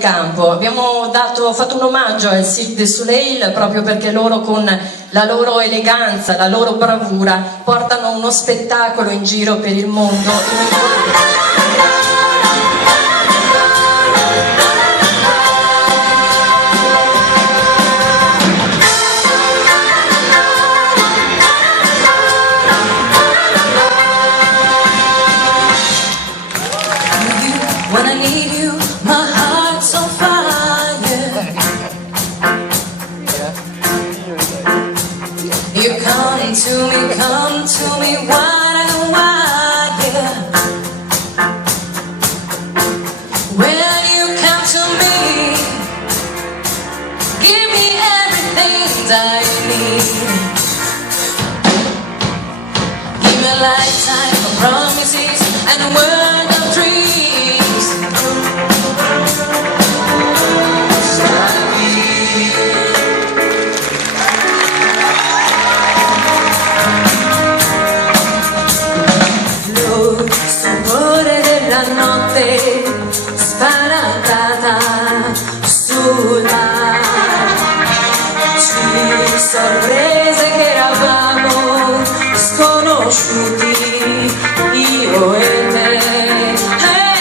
campo. Abbiamo fatto un omaggio al Cirque du Soleil proprio perché loro con la loro eleganza, la loro bravura portano uno spettacolo in giro per il mondo. When I need you, my heart's on fire. You come to me, wide and wide, yeah. When you come to me, give me everything that I need. Give me a lifetime of promises and a world of dreams. Stupore della notte spalancata sulla sorprese che eravamo sconosciuti io e te.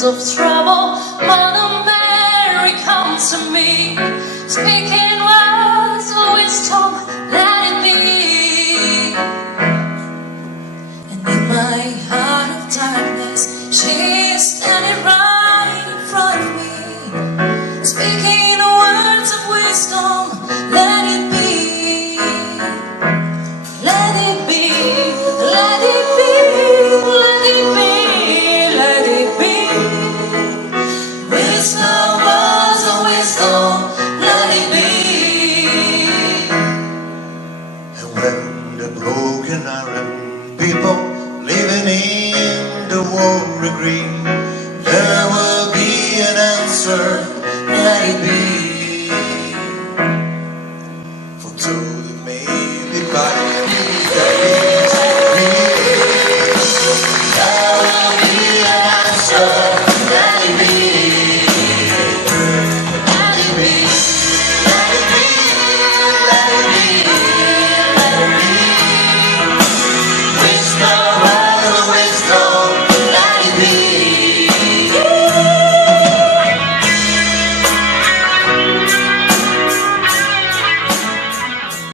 times of trouble, Mother Mary comes to me, speaking words of wisdom, let it be. And in my heart of darkness, she is standing right in front of me, speaking the words of wisdom, let it be. Let it be, let it be, let it be, let it be. Wisdom, words of wisdom, let it be. And when the broken are people living in the war agree,